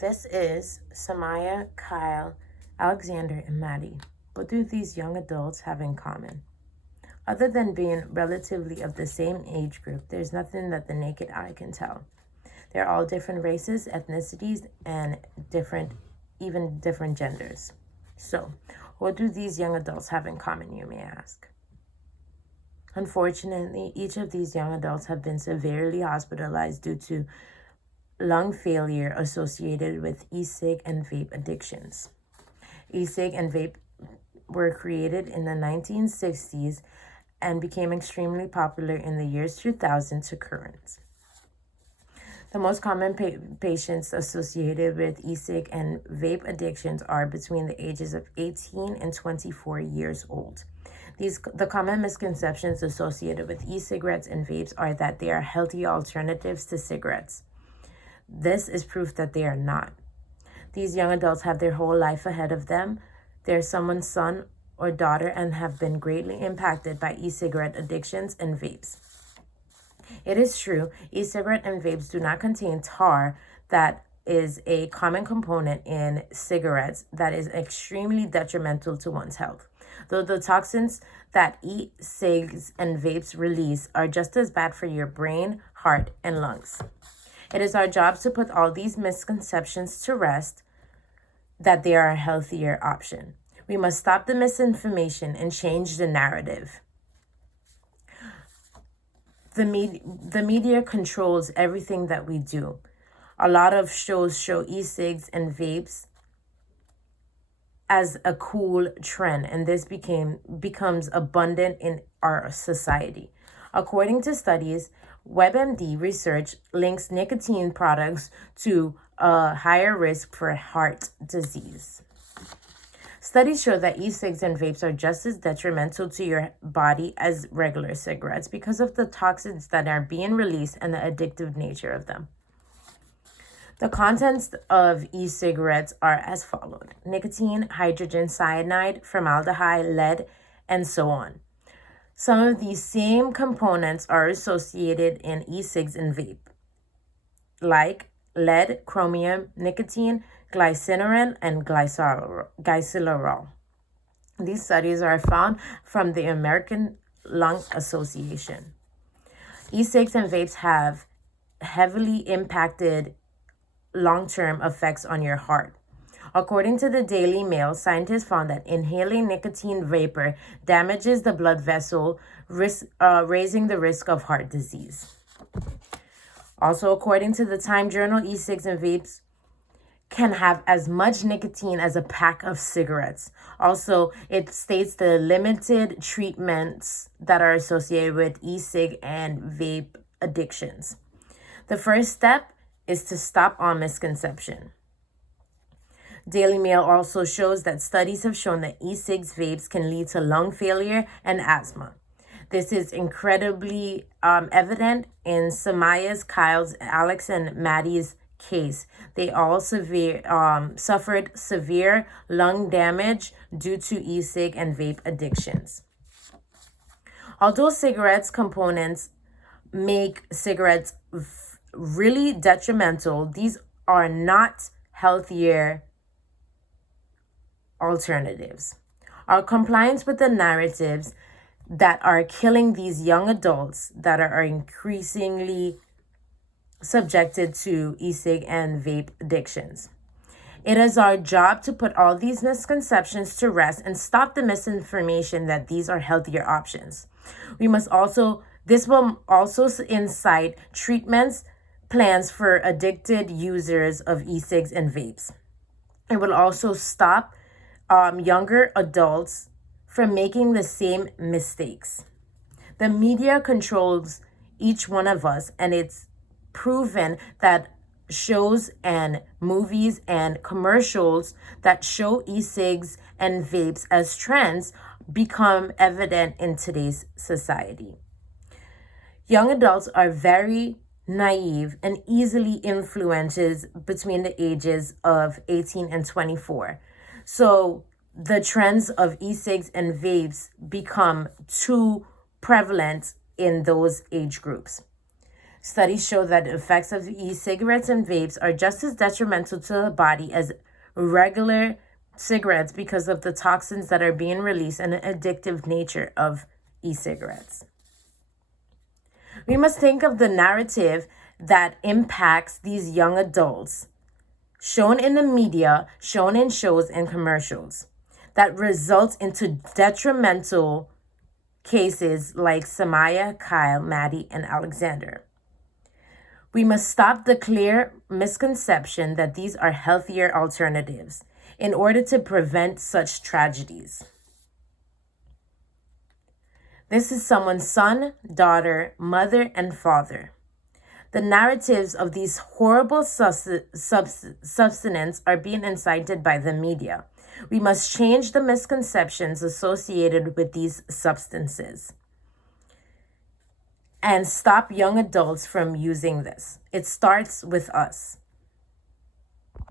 This is Samaya, Kyle, Alexander, and Maddie. What do these young adults have in common? Other than being relatively of the same age group, there's nothing that the naked eye can tell. They're all different races, ethnicities, and even different genders. So, what do these young adults have in common, you may ask? Unfortunately, each of these young adults have been severely hospitalized due to lung failure associated with e-cig and vape addictions. E-cig and vape were created in the 1960s and became extremely popular in the years 2000 to current. The most common patients associated with e-cig and vape addictions are between the ages of 18 and 24 years old. The common misconceptions associated with e-cigarettes and vapes are that they are healthy alternatives to cigarettes. This is proof that they are not. These young adults have their whole life ahead of them. They're someone's son or daughter and have been greatly impacted by e-cigarette addictions and vapes. It is true, e-cigarette and vapes do not contain tar that is a common component in cigarettes that is extremely detrimental to one's health. Though the toxins that e-cigs and vapes release are just as bad for your brain, heart, and lungs. It is our job to put all these misconceptions to rest that they are a healthier option. We must stop the misinformation and change the narrative. The media controls everything that we do. A lot of shows show e-cigs and vapes as a cool trend, and this becomes abundant in our society. According to studies, WebMD research links nicotine products to a higher risk for heart disease. Studies show that e-cigs and vapes are just as detrimental to your body as regular cigarettes because of the toxins that are being released and the addictive nature of them. The contents of e-cigarettes are as follows: nicotine, hydrogen cyanide, formaldehyde, lead, and so on. Some of these same components are associated in e-cigs and vape, like lead, chromium, nicotine, glycerin, and glycerol. These studies are found from the American Lung Association. E-cigs and vapes have heavily impacted long-term effects on your heart. According to the Daily Mail, scientists found that inhaling nicotine vapor damages the blood vessel, raising the risk of heart disease. Also, according to the Time Journal, e-cigs and vapes can have as much nicotine as a pack of cigarettes. Also, it states the limited treatments that are associated with e-cig and vape addictions. The first step is to stop all misconception. Daily Mail also shows that studies have shown that e-cigs vapes can lead to lung failure and asthma. This is incredibly evident in Samaya's, Kyle's, Alex, and Maddie's case. They all suffered severe lung damage due to e-cig and vape addictions. Although cigarettes components make cigarettes really detrimental, these are not healthier alternatives. Our compliance with the narratives that are killing these young adults that are increasingly subjected to e-cig and vape addictions. It is our job to put all these misconceptions to rest and stop the misinformation that these are healthier options. This will also incite treatments plans for addicted users of e-cigs and vapes. It will also stop younger adults from making the same mistakes. The media controls each one of us, and it's proven that shows and movies and commercials that show e-cigs and vapes as trends become evident in today's society. Young adults are very naive and easily influences between the ages of 18 and 24. So the trends of e-cigs and vapes become too prevalent in those age groups. Studies show that the effects of e-cigarettes and vapes are just as detrimental to the body as regular cigarettes because of the toxins that are being released and the addictive nature of e-cigarettes. We must think of the narrative that impacts these young adults, shown in the media, shown in shows and commercials, that results into detrimental cases like Samaya, Kyle, Maddie, and Alexander. We must stop the clear misconception that these are healthier alternatives in order to prevent such tragedies. This is someone's son, daughter, mother, and father. The narratives of these horrible substances are being incited by the media. We must change the misconceptions associated with these substances and stop young adults from using this. It starts with us.